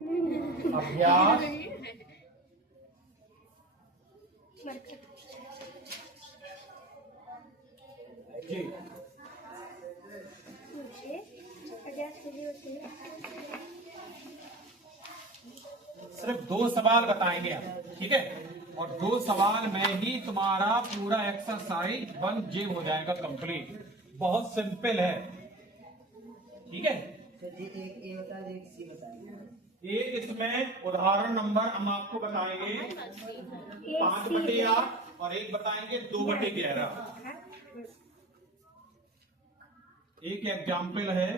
अभ्यास जी। सिर्फ 2 सवाल बताएंगे आप, ठीक है? और 2 सवाल में ही तुम्हारा पूरा एक्सरसाइज 1J हो जाएगा कंप्लीट। बहुत सिंपल है, ठीक है? एक इसमें उदाहरण नंबर हम आपको बताएंगे 5/8 और एक बताएंगे 2/11। एक एग्जाम्पल है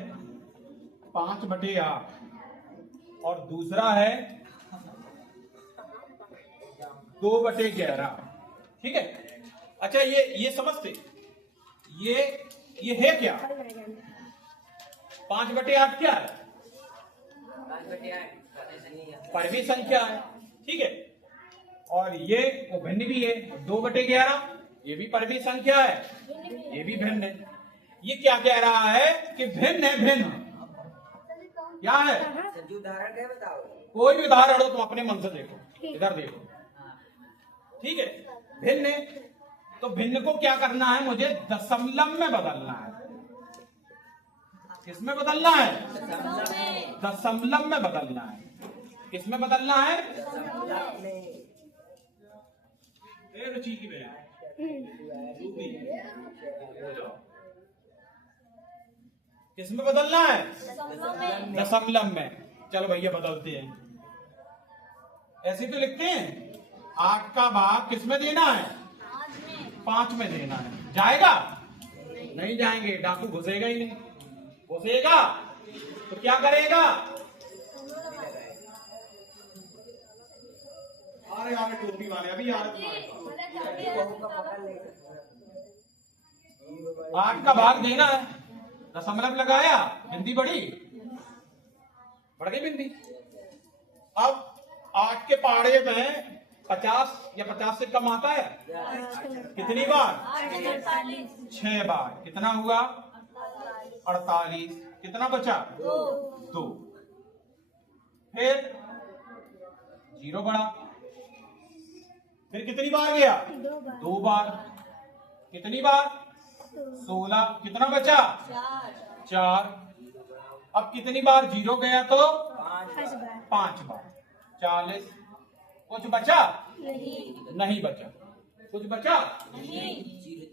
5/8 और दूसरा है 2/11, ठीक है? अच्छा, ये समझते, ये है क्या? 5/8 क्या है? परवी संख्या है, ठीक है? और ये भिन्न भी है। 2/11 ये भी परवी संख्या है, ये भी भिन्न है। ये क्या कह रहा है कि भिन्न है। भिन्न क्या है? उदाहरण क्या बताओ? कोई भी उदाहरण हो तुम अपने मन से देखो, इधर देखो, ठीक है? भिन्न है तो भिन्न को क्या करना है? मुझे दशमलव में बदलना है। किसमें बदलना है? दशमलव में बदलना है। किसमें बदलना है? रुचि की बहन किसमें बदलना है? दशमलव में। चलो भैया बदलते हैं। ऐसे तो लिखते हैं 8 का भाग किसमें देना है? 5 में देना है। जाएगा? नहीं जाएंगे, डाकू घुसेगा ही नहीं। घुसेगा तो क्या करेगा? अरे यार टोपी वाले अभी यार 8 का भाग देना है, दशमलव लगाया, बिंदी बढ़ी, बढ़ गई बिंदी। अब 8 के पहाड़े में 50 या 50 से कम आता है कितनी बार? 6 बार। कितना हुआ? 48। कितना बचा? 2। फिर 0 बढ़ा, फिर कितनी बार गया? 2 बार। कितनी बार? 16। कितना बचा? 4। अब कितनी बार 0 गया? तो 5 बार। 40। कुछ बचा? नहीं बचा। कुछ बचा? 0.6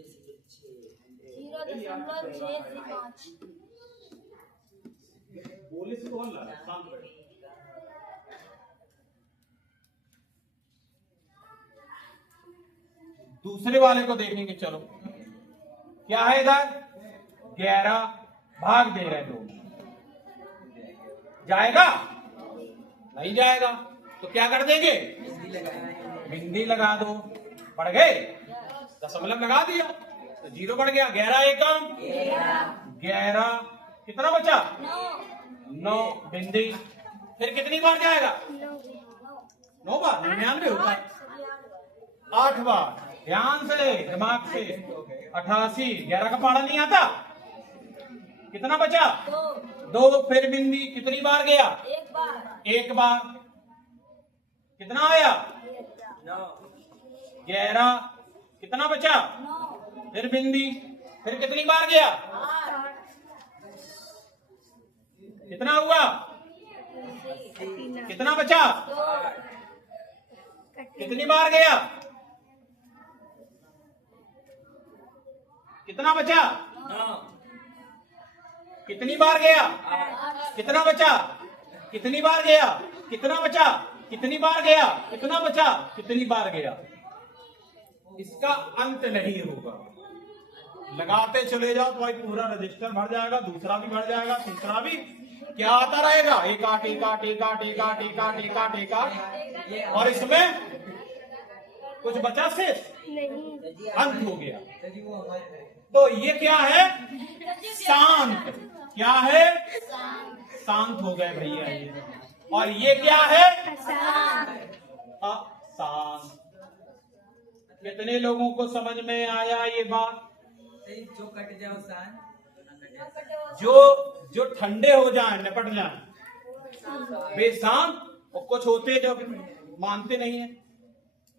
बोले से कौन ला रहा है? शांत बैठो। दूसरे वाले को देखेंगे। चलो क्या है इधर? 11 भाग दे रहे 2। जाएगा? नहीं जाएगा तो क्या कर देंगे? बिंदी लगा दो। बढ़ गए, दशमलव लगा दिया तो 0 बढ़ गया। 11 एकम 11। कितना बचा? 9 बिंदी। फिर कितनी बार जाएगा? 9 बार। 99 होता है। 8 बार। ध्यान से, दिमाग से। 88। 11 का पहाड़ा नहीं आता। कितना बचा? 2। फिर बिंदी। कितनी बार गया? 1 बार। कितना आया? 11। कितना बचा? फिर बिंदी। फिर कितनी बार गया? कितना हुआ? कितना बचा? कितनी बार गया? कितना बचा? कितनी बार गया? कितना बचा? कितनी बार गया? कितना बचा? कितनी बार गया? कितना बचा? कितनी बार गया? इसका अंत नहीं होगा। लगाते चले जाओ तो भाई पूरा रजिस्टर भर जाएगा, दूसरा भी भर जाएगा, तीसरा भी। क्या आता रहेगा? 1 8 1 8 1 8 1 8 1 8 1 8 1 8। और इसमें कुछ बचा शेष? अंत हो गया। तो ये क्या है? शांत। क्या है? शांत हो गए भैया ये। और ये क्या है? अशांत। कितने लोगों को समझ में आया ये बात? जो कट जाओ शांत, जो ठंडे हो जाए, निपट जाए, बेशांत। और कुछ होते हैं जो मानते नहीं है,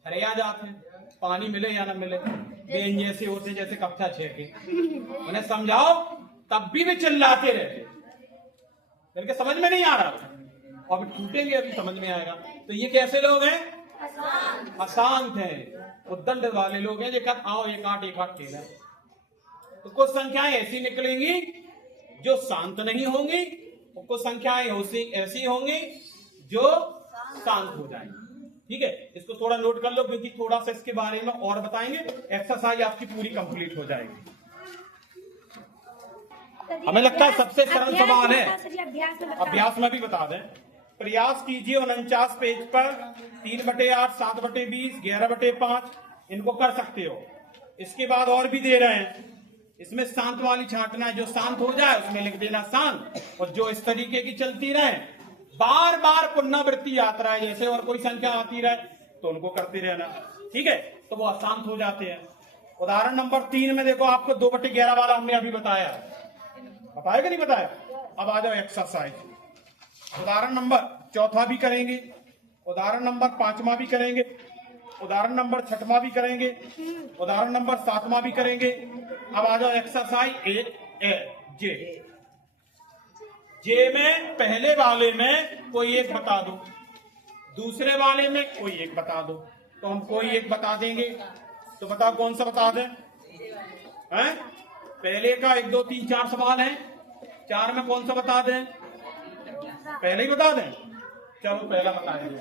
हरिया जाते हैं, पानी मिले या ना मिले, बेन जैसे होते हैं जैसे कक्षा 6 के। उन्हें समझाओ तब भी वे चिल्लाते रहते, इनके समझ में नहीं आ रहा, और अभी टूटेंगे, अभी समझ में आएगा। तो ये कैसे लोग हैं? अशांत हैं, उद्दंड वाले लोग हैं, जो कहते आओ एक आठ खेला। तो कुछ संख्याएं ऐसी निकलेंगी जो शांत नहीं होंगी, और कुछ संख्याएं ऐसी होंगी जो शांत हो जाएंगी। ठीक है, इसको थोड़ा नोट कर लो, क्योंकि थोड़ा सा इसके बारे में और बताएंगे, एक्सरसाइज आपकी पूरी कंप्लीट हो जाएगी। हमें लगता है सबसे सरल सवाल है, अभ्यास में भी बता दें। प्रयास कीजिए 49 पेज पर 3/8, 7/20, 11/5 इनको कर सकते हो। इसके बाद और भी दे रहे हैं, इसमें शांत वाली छांटना है, जो शांत हो जाए उसमें लिख देना शांत, और जो इस तरीके की चलती रहे, बार बार पुनरावृत्ति यात्रा है जैसे, और कोई संख्या आती रहे तो उनको करते रहना। ठीक है, तो वो अशांत हो जाते हैं। उदाहरण नंबर 3 में देखो, आपको 2/11 वाला हमने अभी बताया कि नहीं बताया? अब आ जाओ एक्सरसाइज। उदाहरण नंबर 4 भी करेंगे, उदाहरण नंबर 5 भी करेंगे, उदाहरण नंबर 6 भी करेंगे, उदाहरण नंबर 7 भी करेंगे। अब आ जाओ एक्सरसाइज जे। जे में पहले वाले में कोई एक बता दो, दूसरे वाले में कोई एक बता दो। तो हम कोई एक बता देंगे, तो बताओ कौन सा बता दें? हैं? पहले का 1 2 3 4 सवाल है, 4 में कौन सा बता दें? पहले ही बता दें, चलो पहला बताएंगे।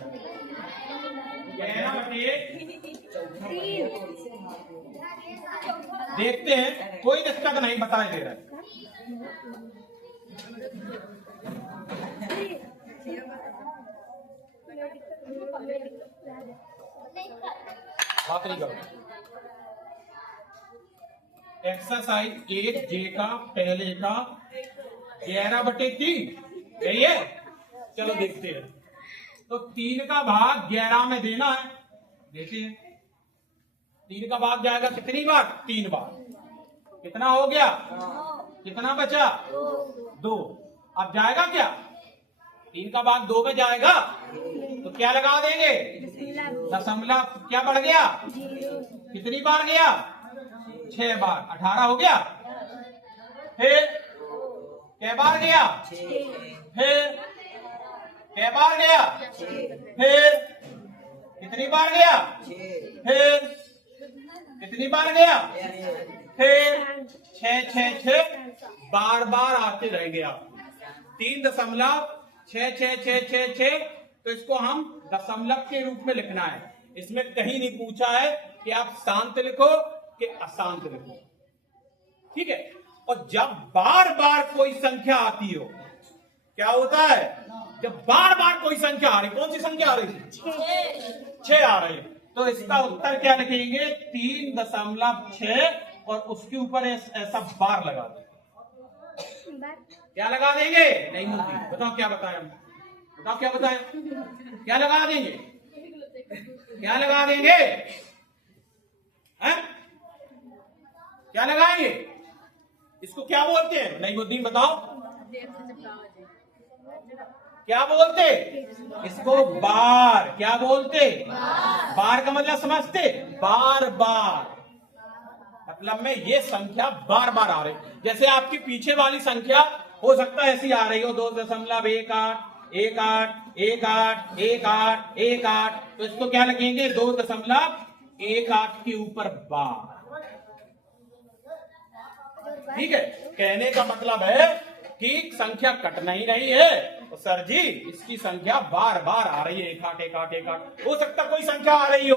देखते हैं, कोई दिक्कत नहीं, बताए दे रहा है। बात नहीं करो। एक्सरसाइज 1 जे का पहले का 11/3 यही है। चलो देखते हैं। तो 3 का भाग 11 में देना है, देखिए 3 का भाग जाएगा कितनी बार? 3 बार। कितना हो गया? कितना बचा? 2। अब जाएगा क्या? 3 का भाग 2 में जाएगा, तो क्या लगा देंगे? दशमलव। क्या बढ़ गया? कितनी बार गया? 6 बार। 18 हो गया। फिर कै बार गया? फिर कै बार गया? फिर कितनी बार गया? फिर कितनी बार गया? फिर 6 बार बार आते रहेंगे आप। 3.66666। तो इसको हम दशमलव के रूप में लिखना है। इसमें कहीं नहीं पूछा है कि आप शांत लिखो कि अशांत लिखो। ठीक है, और जब बार बार कोई संख्या आती हो, क्या होता है? जब बार बार कोई संख्या आ रही, कौन सी संख्या आ रही थी? 6 आ रही है, तो इसका उत्तर क्या लिखेंगे? 3.6 और उसके ऊपर ऐसा बार लगा देंगे। क्या लगा देंगे? नहीं होती। बताओ क्या बताया? बताओ क्या बताया? क्या लगा देंगे? क्या लगा देंगे? हैं? क्या लगाएंगे? इसको क्या बोलते हैं? नईमुद्दीन बताओ, क्या बोलते? इसको बार। क्या बोलते? बार का मतलब समझते? बार बार मतलब में ये संख्या बार बार आ रही। जैसे आपकी पीछे वाली संख्या हो सकता है ऐसी आ रही हो, 2.1818181818। तो इसको क्या लगेंगे? 2.18 के ऊपर बार। ठीक है, कहने का मतलब है कि संख्या कट नहीं रही है, तो सर जी इसकी संख्या बार बार आ रही है, 1 हो सकता कोई संख्या आ रही हो।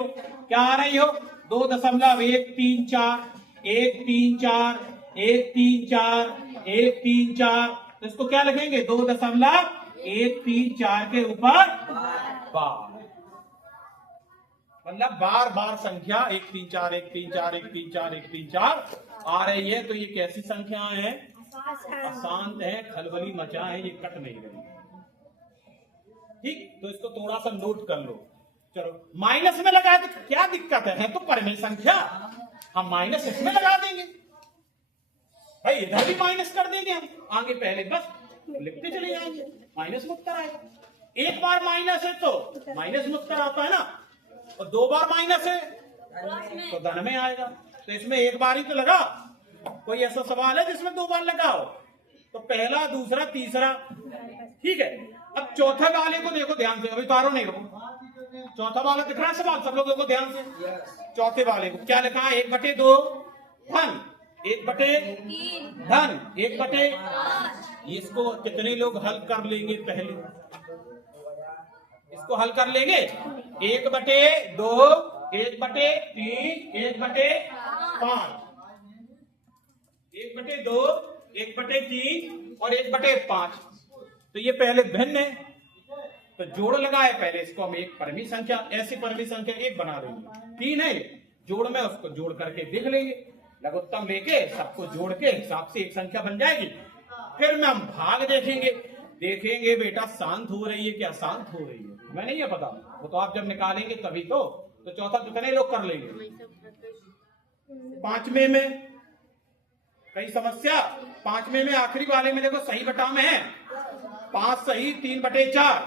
क्या आ रही हो? 2.134 134 134 134। तो इसको क्या लिखेंगे? 2.134 के ऊपर बार। मतलब बार बार संख्या 134 134 134 134 आ रही है। तो ये कैसी संख्याएं हैं? अशांत है, खलबली मचा है, ये कट नहीं रही। ठीक, तो इसको थोड़ा सा नोट कर लो। चलो माइनस में लगाए तो क्या दिक्कत है तो परमेय संख्या, हम माइनस इसमें लगा देंगे भाई, इधर भी माइनस कर देंगे हम आगे, पहले बस लिखते चले जाएंगे, माइनस में उत्तर आएगा। एक बार माइनस है तो माइनस में उत्तर आता है ना, और 2 बार माइनस है तो धन में आएगा। तो इसमें एक बार ही तो लगा। कोई ऐसा सवाल है जिसमें 2 बार लगा हो? तो पहला, दूसरा, तीसरा, ठीक है। अब चौथे वाले को देखो ध्यान से, अभी तारो नहीं रुको। चौथा वाला दिख रहा है सवाल, सब लोग देखो ध्यान से। चौथे वाले को क्या लिखा है? 1/2 धन, 1/3 धन, 1/5। इसको कितने लोग हल कर लेंगे? पहले इसको हल कर लेंगे। 1/2, 1/3, 1/5, 1/2, 1/3 और 1/5। तो ये पहले भिन्न है, तो जोड़ लगाए पहले इसको हम एक परमी संख्या, ऐसी परमी संख्या एक बना देंगे। 3 है जोड़ में, उसको जोड़ करके देख लेंगे, लघुत्तम लेके सबको जोड़ के हिसाब से एक संख्या बन जाएगी। फिर में हम भाग देखेंगे, देखेंगे बेटा शांत हो रही है क्या शांत हो रही है, हमें नहीं है पता, वो तो आप जब निकालेंगे तभी तो चौथा कितने लोग कर लेंगे? 5वें में कई समस्या, 5वें में आखिरी वाले में देखो सही बटा में है 5 सही, 3/4।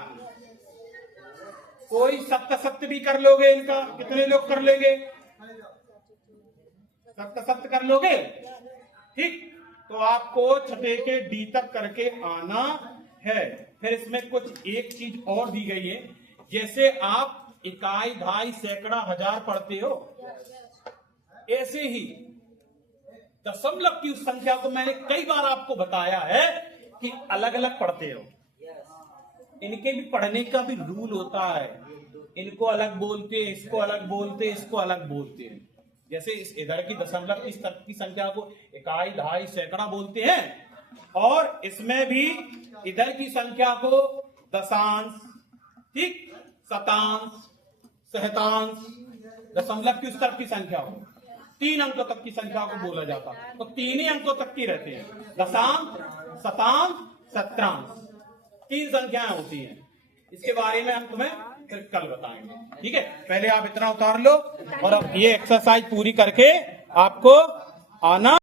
कोई सप्त भी कर लोगे इनका, कितने लोग कर लेंगे? सप्त कर लोगे, ठीक। तो आपको छठे के डी तक करके आना है। फिर इसमें कुछ एक चीज और दी गई है, जैसे आप इकाई, ढाई, सैकड़ा, हजार पढ़ते हो, ऐसे ही दशमलव की उस संख्या को मैंने कई बार आपको बताया है कि अलग अलग पढ़ते हो। इनके भी पढ़ने का भी रूल होता है, इनको अलग बोलते हैं, इसको अलग बोलते हैं, इसको अलग बोलते हैं। जैसे इस इधर की दशमलव इस तक की संख्या को इकाई, ढाई, सैकड़ा बोलते हैं, और इसमें भी इधर की संख्या को दशांश, ठीक, शतांश, सहतांश, दशमलव की उस तरफ की संख्या को 3 अंकों तक की संख्या को बोला जाता है। तो 3 ही अंकों तक की रहते हैं, दशांश, शतांश, सत्रांश, 3 संख्याएं होती हैं। इसके बारे में हम तुम्हें फिर कल बताएंगे, ठीक है। पहले आप इतना उतार लो और अब ये एक्सरसाइज पूरी करके आपको आना